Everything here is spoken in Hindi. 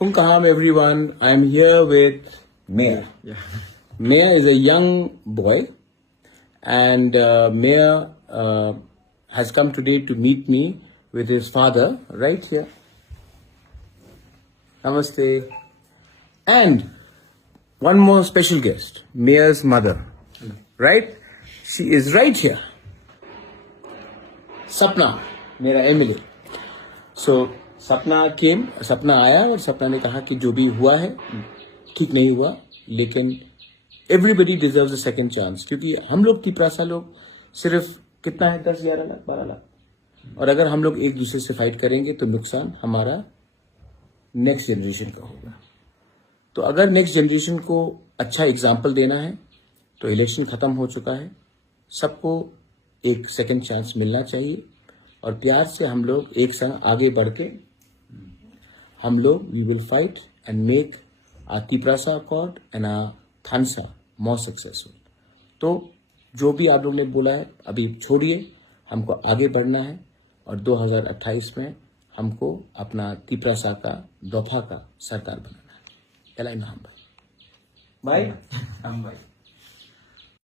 Punkaham everyone, I'm here with Mayor. Mayor is a young boy and Mayor has come today to meet me with his father right here. Namaste. And one more special guest, Mayor's mother, right? She is right here. Sapna, मेरा एमएलए. So सपना आया और सपना ने कहा कि जो भी हुआ है ठीक नहीं हुआ, लेकिन everybody deserves a second chance, क्योंकि हम लोग तिपरासा लोग सिर्फ कितना है 10-11 लाख 12 लाख, और अगर हम लोग एक दूसरे से फाइट करेंगे तो नुकसान हमारा नेक्स्ट जनरेशन का होगा. तो अगर नेक्स्ट जनरेशन को अच्छा एग्जाम्पल देना है तो इलेक्शन खत्म हो चुका है, सबको एक सेकंड चांस मिलना चाहिए और प्यार से हम लोग एक संग आगे बढ़ के हम लोग we will fight and make our Tiprasa accord and our Thansa more successful. तो जो भी आप लोग ने बोला है अभी छोड़िए, हमको आगे बढ़ना है और 2028 में हमको अपना तिपरासा का दफा का सरकार बनाना है. एलाई महाम भाई. हम भाई